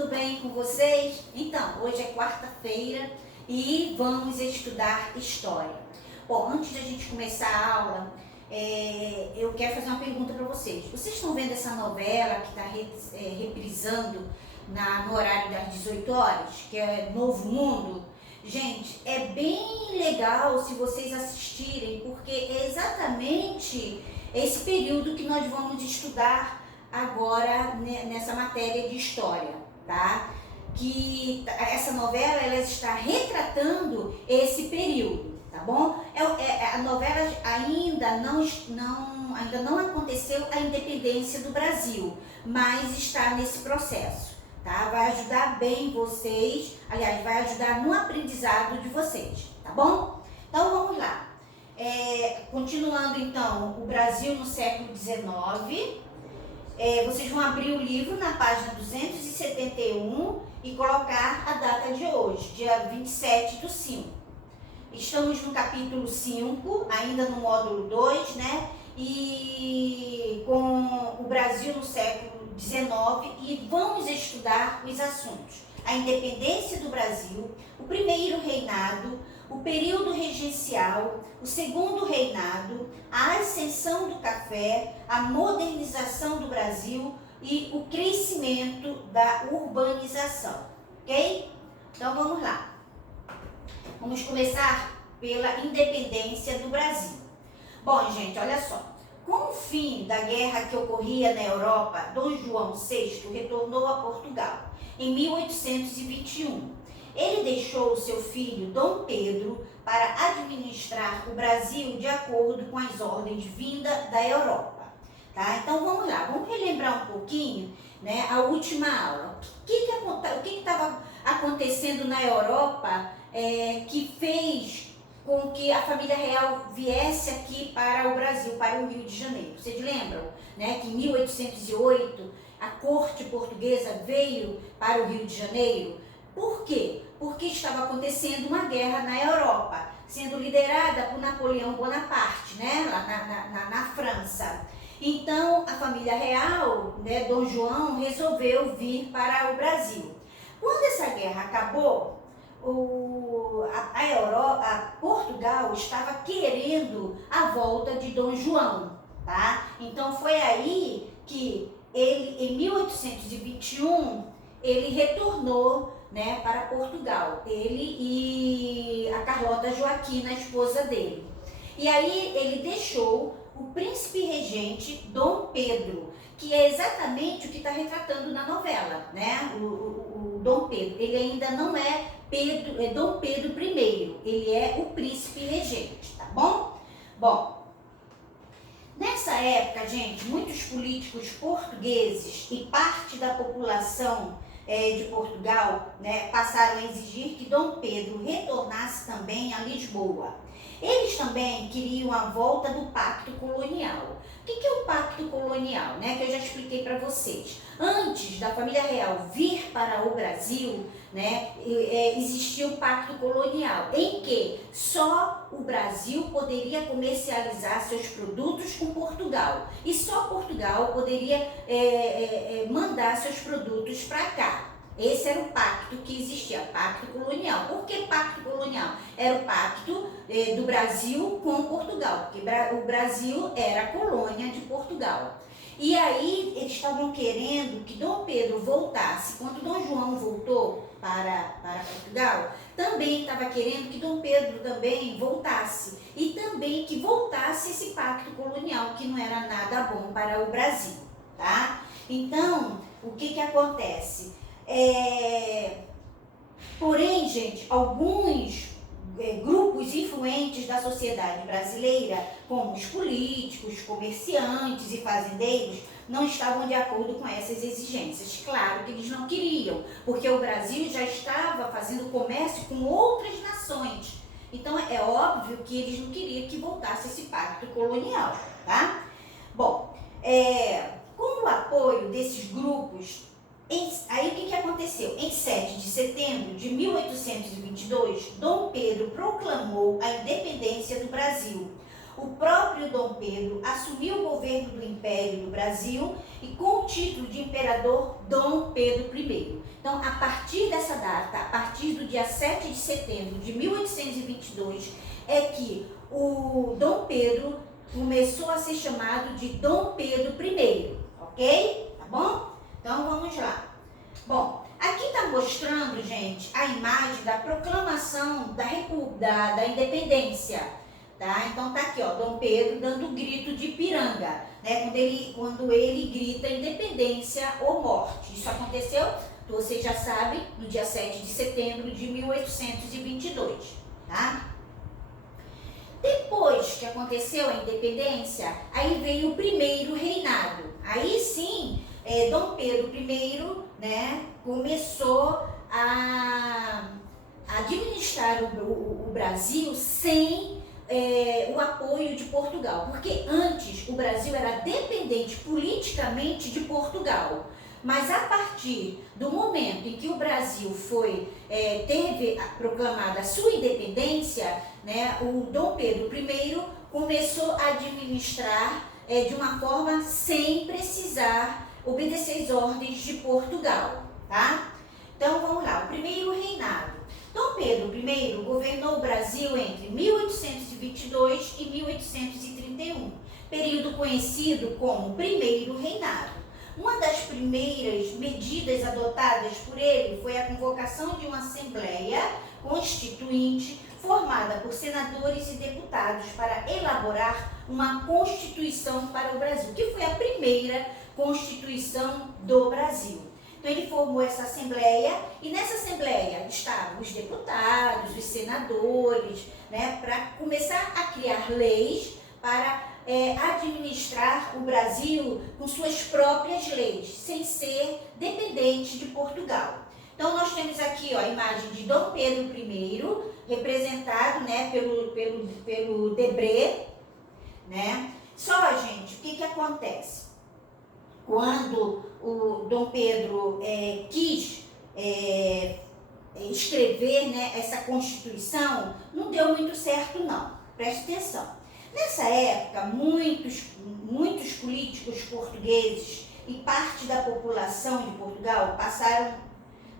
tudo bem com vocês? Então, hoje é quarta-feira e vamos estudar História. Bom, antes da gente começar a aula, eu quero fazer uma pergunta para vocês. Vocês estão vendo essa novela que está reprisando no horário das 18 horas, que é Novo Mundo? Gente, é bem legal se vocês assistirem, porque é exatamente esse período que nós vamos estudar agora nessa matéria de história, tá? Que essa novela ela está retratando esse período, tá bom? A novela ainda não aconteceu a independência do Brasil, mas está nesse processo, tá? Vai ajudar bem vocês, aliás, vai ajudar no aprendizado de vocês, tá bom? Então vamos lá. Continuando então, o Brasil no século XIX. Vocês vão abrir o livro na página 271 e colocar a data de hoje, dia 27/5. Estamos no capítulo 5, ainda no módulo 2, né? E com o Brasil no século XIX, e vamos estudar os assuntos: a independência do Brasil, o primeiro reinado, o período regencial, o segundo reinado, a ascensão do café, a modernização do Brasil e o crescimento da urbanização, ok? Então vamos lá. Vamos começar pela independência do Brasil. Bom, gente, olha só. Com o fim da guerra que ocorria na Europa, Dom João VI retornou a Portugal em 1821. Ele deixou seu filho Dom Pedro para administrar o Brasil de acordo com as ordens vindas da Europa. Tá? Então vamos lá, vamos relembrar um pouquinho, né, a última aula. O que estava acontecendo na Europa que fez com que a família real viesse aqui para o Brasil, para o Rio de Janeiro? Vocês lembram, né, que em 1808 a corte portuguesa veio para o Rio de Janeiro? Por quê? Porque estava acontecendo uma guerra na Europa, sendo liderada por Napoleão Bonaparte, né, lá na França. Então, a família real, né, Dom João, resolveu vir para o Brasil. Quando essa guerra acabou, Portugal estava querendo a volta de Dom João, tá? Então, foi aí que ele, em 1821, ele retornou, né, para Portugal, ele e a Carlota Joaquina, a esposa dele. E aí ele deixou o príncipe regente Dom Pedro, que é exatamente o que está retratando na novela, né? O Dom Pedro, ele ainda não é Dom Pedro I, ele é o príncipe regente, tá bom? Bom, nessa época, gente, muitos políticos portugueses e parte da população de Portugal, né, passaram a exigir que Dom Pedro retornasse também a Lisboa. Eles também queriam a volta do Pacto Colonial. O que é o Pacto Colonial, né, que eu já expliquei para vocês? Antes da família real vir para o Brasil, né, existia o Pacto Colonial, em que só o Brasil poderia comercializar seus produtos com Portugal. E só Portugal poderia mandar seus produtos para cá. Esse era o pacto que existia, Pacto Colonial. Por que Pacto Colonial? Era o pacto do Brasil com Portugal, porque o Brasil era colônia de Portugal. E aí eles estavam querendo que Dom Pedro voltasse. Quando Dom João voltou para Portugal, também estava querendo que Dom Pedro também voltasse. E também que voltasse esse pacto colonial, que não era nada bom para o Brasil, tá? Então, o que acontece? Porém, gente, alguns grupos influentes da sociedade brasileira, como os políticos, comerciantes e fazendeiros, não estavam de acordo com essas exigências. Claro que eles não queriam, porque o Brasil já estava fazendo comércio com outras nações. Então, é óbvio que eles não queriam que voltasse esse pacto colonial, tá? Bom, com o apoio desses grupos, aí o que aconteceu? Em 7 de setembro de 1822, Dom Pedro proclamou a independência do Brasil. o próprio Dom Pedro assumiu o governo do Império do Brasil e com o título de Imperador Dom Pedro I. Então, a partir dessa data, a partir do dia 7 de setembro de 1822, é que o Dom Pedro começou a ser chamado de Dom Pedro I, ok? Tá bom? Então, vamos lá. Bom, aqui está mostrando, gente, a imagem da proclamação da independência, tá? Então, tá aqui, ó, Dom Pedro dando o grito de Ipiranga, né? Quando ele grita independência ou morte. Isso aconteceu, vocês já sabem, no dia 7 de setembro de 1822, tá? Depois que aconteceu a independência, aí veio o primeiro reinado. Aí sim, Dom Pedro I, né, começou a administrar o Brasil sem o apoio de Portugal. Porque antes o Brasil era dependente politicamente de Portugal. Mas a partir do momento em que o Brasil teve proclamada a sua independência, né, o Dom Pedro I começou a administrar de uma forma sem precisar obedecer às ordens de Portugal, tá? Então vamos lá, o primeiro reinado. Dom Pedro I governou o Brasil entre 1822 e 1831, período conhecido como Primeiro Reinado. Uma das primeiras medidas adotadas por ele foi a convocação de uma Assembleia Constituinte formada por senadores e deputados para elaborar uma Constituição para o Brasil, que foi a primeira Constituição do Brasil. Então ele formou essa Assembleia e nessa Assembleia estavam os deputados, os senadores, né, para começar a criar leis para administrar o Brasil com suas próprias leis, sem ser dependente de Portugal. Então nós temos aqui, ó, a imagem de Dom Pedro I, representado, né, pelo Debré, né? Só, gente, o que acontece? Quando o Dom Pedro quis escrever, né, essa Constituição, não deu muito certo não, preste atenção. Nessa época, muitos políticos portugueses e parte da população de Portugal passaram...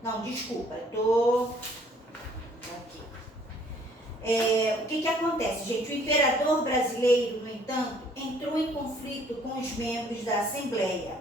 Não, desculpa, aqui. O que acontece, gente? O imperador brasileiro, no entanto, entrou em conflito com os membros da Assembleia.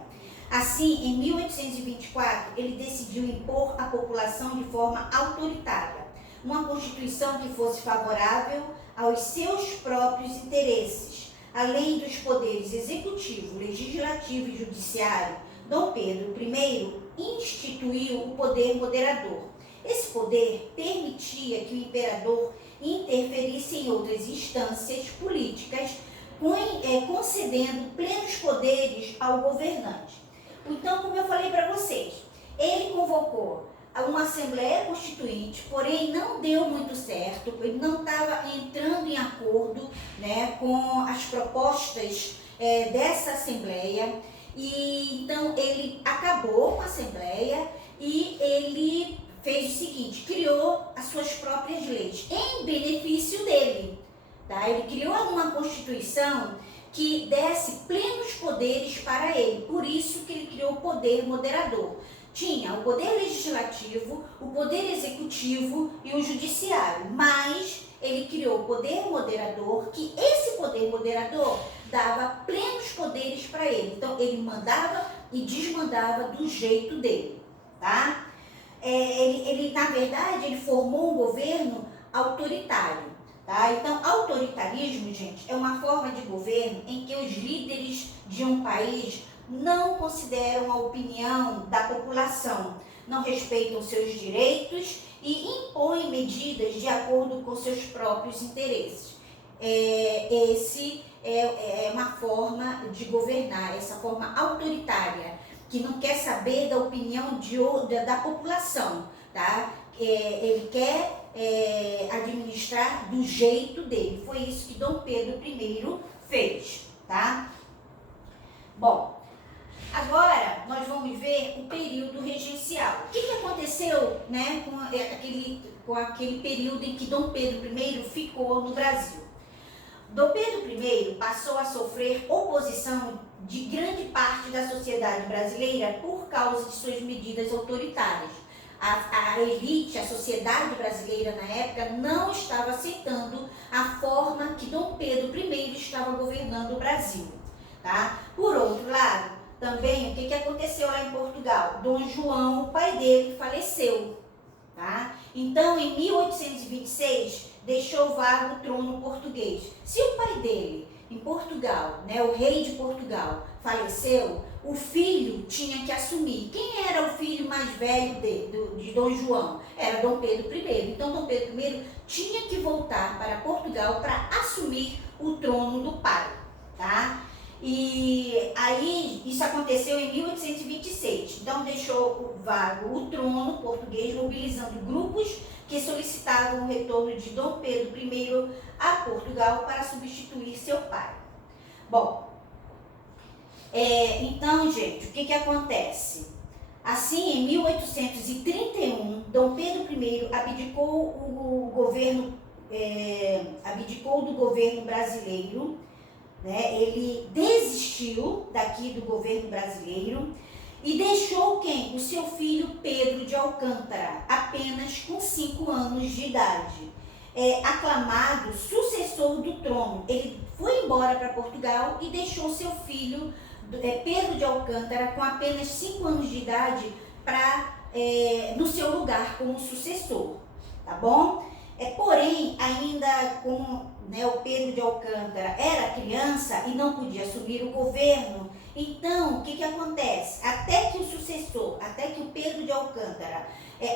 Assim, em 1824, ele decidiu impor à população de forma autoritária uma Constituição que fosse favorável aos seus próprios interesses. Além dos poderes executivo, legislativo e judiciário, Dom Pedro I instituiu o poder moderador. Esse poder permitia que o imperador interferisse em outras instâncias políticas, concedendo plenos poderes ao governante. Então, como eu falei para vocês, ele convocou uma Assembleia Constituinte, porém não deu muito certo, ele não estava entrando em acordo, né, com as propostas dessa Assembleia, e então ele acabou com a Assembleia e ele fez o seguinte, criou as suas próprias leis em benefício dele, tá? Ele criou uma Constituição que desse plenos poderes para ele, por isso que ele criou o poder moderador. Tinha o poder legislativo, o poder executivo e o judiciário, mas ele criou o poder moderador, que esse poder moderador dava plenos poderes para ele. Então, ele mandava e desmandava do jeito dele, tá? Na verdade, ele formou um governo autoritário, tá? Então, autoritarismo, gente, é uma forma de governo em que os líderes de um país não consideram a opinião da população, não respeitam seus direitos e impõem medidas de acordo com seus próprios interesses. Esse é uma forma de governar, essa forma autoritária, que não quer saber da opinião da população, tá? Ele quer administrar do jeito dele. Foi isso que Dom Pedro I fez, tá? Bom, agora nós vamos ver o período regencial. O que aconteceu, né, com aquele período em que Dom Pedro I ficou no Brasil? Dom Pedro I passou a sofrer oposição de grande parte da sociedade brasileira por causa de suas medidas autoritárias. A elite, a sociedade brasileira na época não estava aceitando a forma que Dom Pedro I estava governando o Brasil. Tá? Por outro lado, também o que aconteceu lá em Portugal? Dom João, o pai dele, faleceu. Tá? Então, em 1826, deixou vago o trono português. Se o pai dele, em Portugal, né, o rei de Portugal, faleceu, o filho tinha que assumir. Quem era o filho mais velho de Dom João? Era Dom Pedro I. Então, Dom Pedro I tinha que voltar para Portugal para assumir o trono do pai. Tá? E aí, isso aconteceu em 1826. Então, deixou vago o trono português, mobilizando grupos que solicitavam o retorno de Dom Pedro I a Portugal para substituir seu pai. Bom, então, gente, o que acontece? Assim, em 1831, Dom Pedro I abdicou do governo brasileiro, né? Ele desistiu daqui do governo brasileiro e deixou quem? O seu filho Pedro de Alcântara, apenas com 5 anos de idade. Aclamado sucessor do trono. Ele foi embora para Portugal e deixou seu filho Pedro de Alcântara com apenas 5 anos de idade no seu lugar como sucessor, tá bom? Porém, ainda como o Pedro de Alcântara era criança e não podia assumir o governo, então o que acontece? Até que o sucessor, até que o Pedro de Alcântara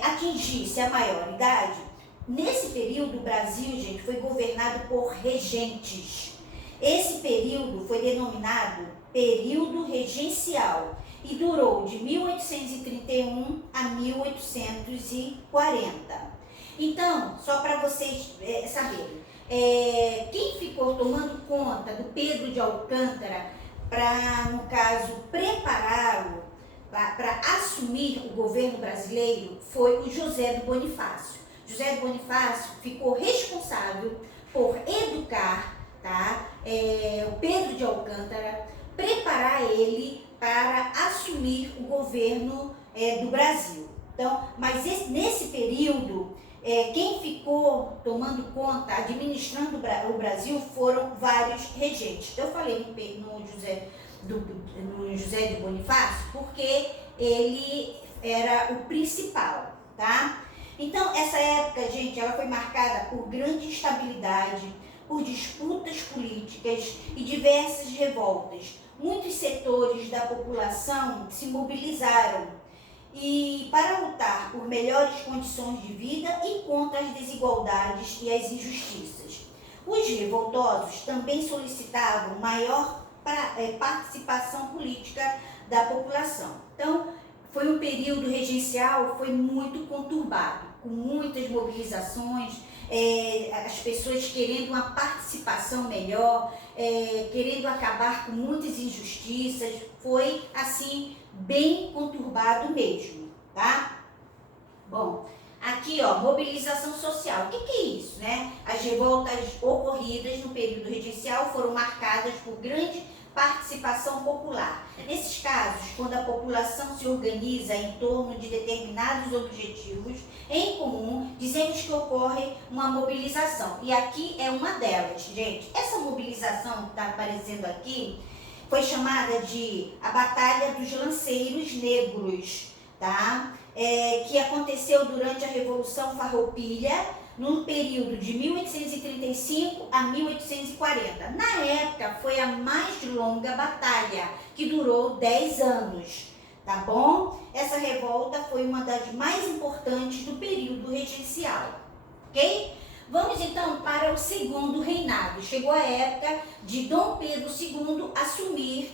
atingisse a maioridade, nesse período o Brasil, gente, foi governado por regentes. Esse período foi denominado período regencial e durou de 1831 a 1840. Então, só para vocês saberem, quem ficou tomando conta do Pedro de Alcântara para, no caso, prepará-lo para assumir o governo brasileiro foi o José do Bonifácio. José do Bonifácio ficou responsável por educar, tá, o Pedro de Alcântara, preparar ele para assumir o governo do Brasil. Então, mas nesse período, quem ficou tomando conta, administrando o Brasil, foram vários regentes. Eu falei no José de Bonifácio porque ele era o principal, tá? Então, essa época, gente, ela foi marcada por grande instabilidade, por disputas políticas e diversas revoltas. Muitos setores da população se mobilizaram e para lutar por melhores condições de vida e contra as desigualdades e as injustiças. Os revoltosos também solicitavam maior participação política da população. Então, foi um período regencial, foi muito conturbado, com muitas mobilizações, as pessoas querendo uma participação melhor, querendo acabar com muitas injustiças. Foi, assim, bem conturbado mesmo, tá? Bom, aqui, ó, mobilização social. O que é isso, né? As revoltas ocorridas no período regencial foram marcadas por grande participação popular. Nesses casos, quando a população se organiza em torno de determinados objetivos em comum, dizemos que ocorre uma mobilização. E aqui é uma delas, gente. Essa mobilização que está aparecendo aqui foi chamada de a Batalha dos Lanceiros Negros, tá? Que aconteceu durante a Revolução Farroupilha, no período de 1835 a 1840. Na época, foi a mais longa batalha, que durou 10 anos, tá bom? Essa revolta foi uma das mais importantes do período regencial, ok? Vamos então para o segundo reinado. Chegou a época de Dom Pedro II assumir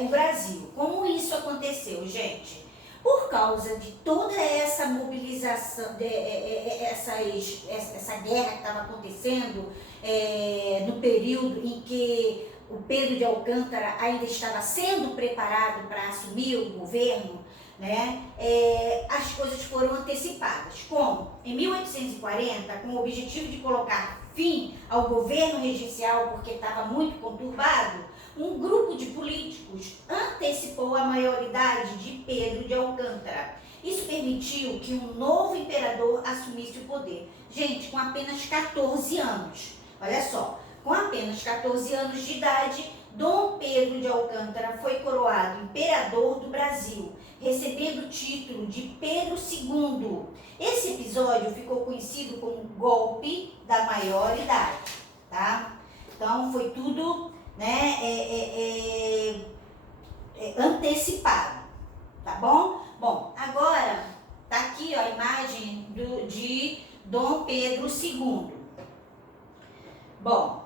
o Brasil. Como isso aconteceu, gente? Por causa de toda essa mobilização, essa guerra que estava acontecendo no período em que o Pedro de Alcântara ainda estava sendo preparado para assumir o governo, né? As coisas foram antecipadas. Como? Em 1840, com o objetivo de colocar fim ao governo regencial porque estava muito conturbado, um grupo de políticos antecipou a maioridade de Pedro de Alcântara. Isso permitiu que um novo imperador assumisse o poder. Gente, com apenas 14 anos. Olha só, com apenas 14 anos de idade, Dom Pedro de Alcântara foi coroado imperador do Brasil, recebendo o título de Pedro II. Esse episódio ficou conhecido como golpe da maioridade, tá? Então foi tudo, né, antecipado, tá bom? Bom, agora tá aqui, ó, a imagem de Dom Pedro II. Bom,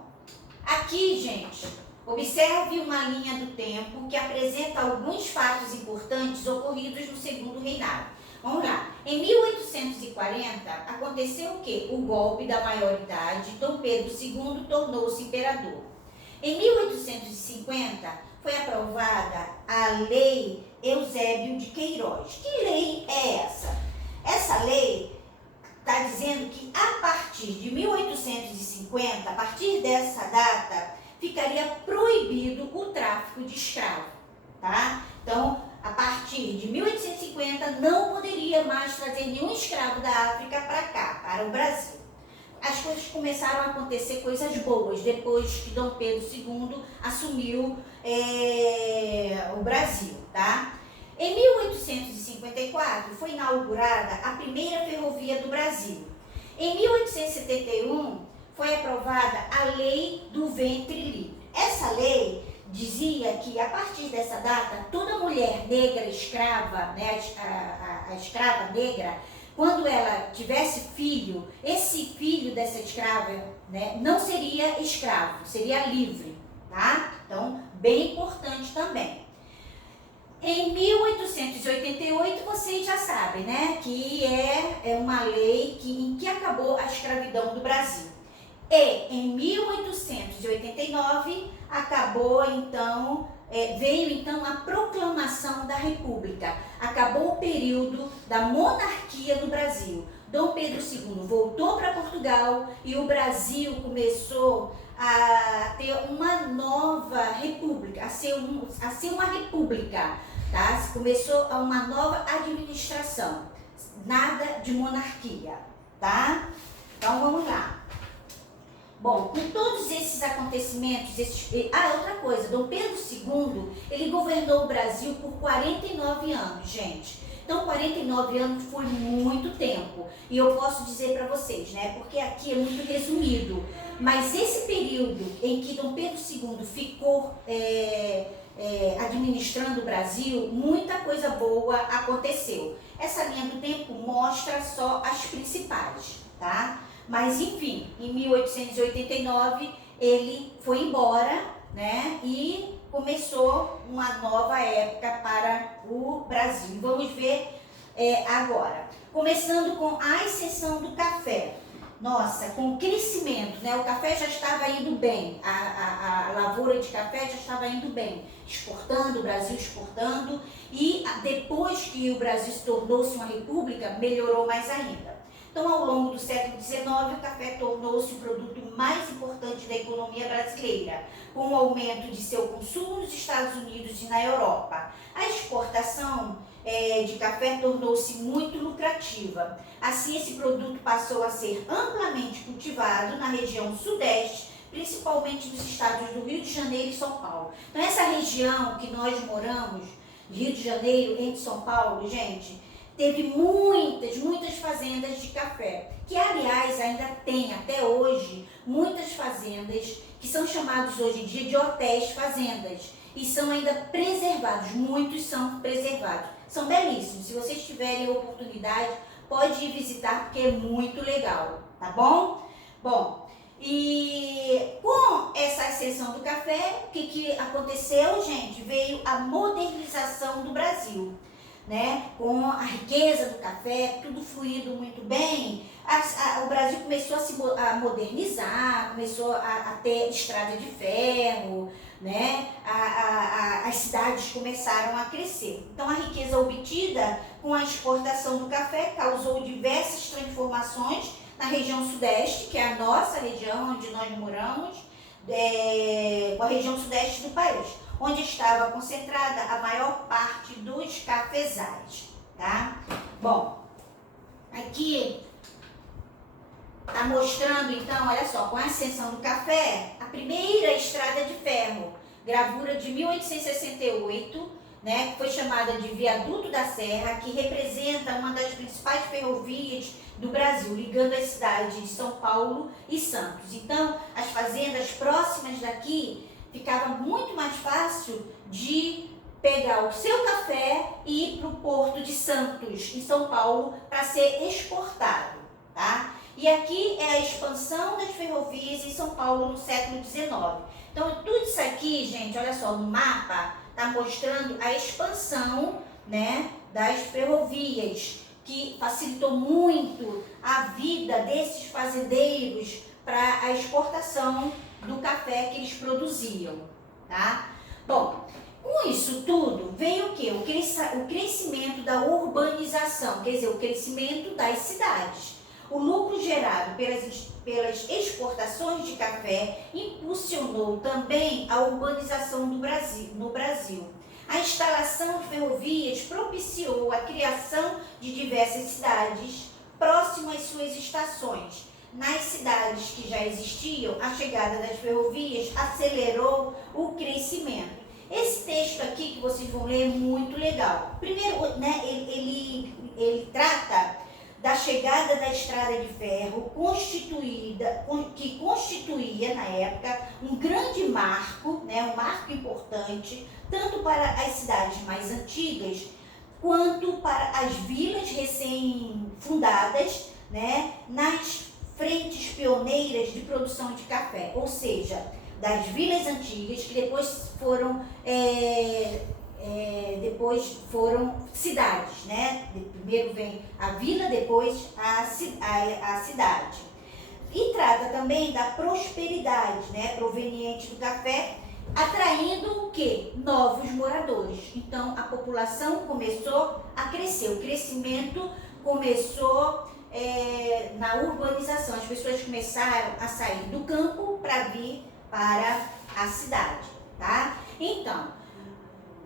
aqui, gente, observe uma linha do tempo que apresenta alguns fatos importantes ocorridos no segundo reinado. Vamos lá. Em 1840, aconteceu o quê? O golpe da maioridade. Dom Pedro II tornou-se imperador. Em 1850, foi aprovada a Lei Eusébio de Queiroz. Que lei é essa? Essa lei está dizendo que a partir de 1850, a partir dessa data, ficaria proibido o tráfico de escravo, tá? Então, a partir de 1850, não poderia mais trazer nenhum escravo da África para cá, para o Brasil. As coisas começaram a acontecer, coisas boas, depois que Dom Pedro II assumiu o Brasil, tá? Em 1854, foi inaugurada a primeira ferrovia do Brasil. Em 1871, foi aprovada a Lei do Ventre Livre. Essa lei dizia que, a partir dessa data, toda mulher negra escrava, né, a escrava negra, quando ela tivesse filho, esse filho dessa escrava, né, não seria escravo, seria livre, tá? Então, bem importante também. Em 1888, vocês já sabem, né, que é uma lei em que acabou a escravidão do Brasil. E em 1889 acabou então, veio então a proclamação da República. Acabou o período da monarquia no Brasil. Dom Pedro II voltou para Portugal e o Brasil começou a ter uma nova república, a ser uma república, tá? Começou uma nova administração, nada de monarquia, tá? Então vamos lá. Bom, com todos esses acontecimentos, outra coisa, Dom Pedro II, ele governou o Brasil por 49 anos, gente. Então, 49 anos foi muito tempo. E eu posso dizer para vocês, né, porque aqui é muito resumido, mas esse período em que Dom Pedro II ficou administrando o Brasil, muita coisa boa aconteceu. Essa linha do tempo mostra só as principais, tá? Mas, enfim, em 1889 ele foi embora, né, e começou uma nova época para o Brasil. Vamos ver agora. Começando com a exceção do café. Nossa, com o crescimento, né, o café já estava indo bem, a lavoura de café já estava indo bem, exportando, o Brasil exportando, e depois que o Brasil se tornou-se uma república, melhorou mais ainda. Então, ao longo do século XIX, o café tornou-se o produto mais importante da economia brasileira, com o aumento de seu consumo nos Estados Unidos e na Europa. A exportação de café tornou-se muito lucrativa. Assim, esse produto passou a ser amplamente cultivado na região sudeste, principalmente nos estados do Rio de Janeiro e São Paulo. Então, essa região que nós moramos, Rio de Janeiro, entre São Paulo, gente, teve muitas fazendas de café, que aliás ainda tem até hoje muitas fazendas que são chamados hoje em dia de hotéis fazendas e são ainda preservados, muitos são preservados, são belíssimos. Se vocês tiverem oportunidade, pode ir visitar porque é muito legal, tá bom? Bom, e com essa exceção do café, o que aconteceu, gente? Veio a modernização do Brasil. Né? Com a riqueza do café, tudo fluindo muito bem, o Brasil começou a modernizar, começou a ter estrada de ferro, né? As cidades começaram a crescer. Então, a riqueza obtida com a exportação do café causou diversas transformações na região sudeste, que é a nossa região, onde nós moramos, com a região sudeste do país, onde estava concentrada a maior parte dos cafezais, tá? Bom, aqui está mostrando, então, olha só, com a ascensão do café, a primeira estrada de ferro, gravura de 1868, né, que foi chamada de Viaduto da Serra, que representa uma das principais ferrovias do Brasil, ligando as cidades de São Paulo e Santos. Então, as fazendas próximas daqui ficava muito mais fácil de pegar o seu café e ir para o Porto de Santos, em São Paulo, para ser exportado, tá? E aqui é a expansão das ferrovias em São Paulo no século XIX. Então, tudo isso aqui, gente, olha só, no mapa, está mostrando a expansão, né, das ferrovias, que facilitou muito a vida desses fazendeiros para a exportação do café que eles produziam, tá? Bom, com isso tudo veio o quê? O crescimento da urbanização, quer dizer, o crescimento das cidades. O lucro gerado pelas exportações de café impulsionou também a urbanização no Brasil. A instalação de ferrovias propiciou a criação de diversas cidades próximas às suas estações. Nas cidades que já existiam, a chegada das ferrovias acelerou o crescimento. Esse texto aqui que vocês vão ler é muito legal. Primeiro, né, ele trata da chegada da estrada de ferro, que constituía, na época, um grande marco, né, um marco importante, tanto para as cidades mais antigas, quanto para as vilas recém-fundadas, né, nas frentes pioneiras de produção de café, ou seja, das vilas antigas, que depois foram cidades, né? Primeiro vem a vila, depois a cidade. E trata também da prosperidade, né, proveniente do café, atraindo o quê? Novos moradores. Então, a população começou a crescer, o crescimento começou na urbanização. As pessoas começaram a sair do campo para vir para a cidade, tá? Então,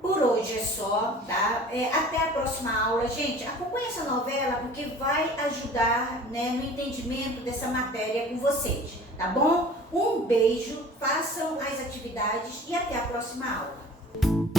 por hoje é só, tá? Até a próxima aula. Gente, acompanhe essa novela porque vai ajudar, né, no entendimento dessa matéria com vocês, tá bom? Um beijo, façam as atividades e até a próxima aula.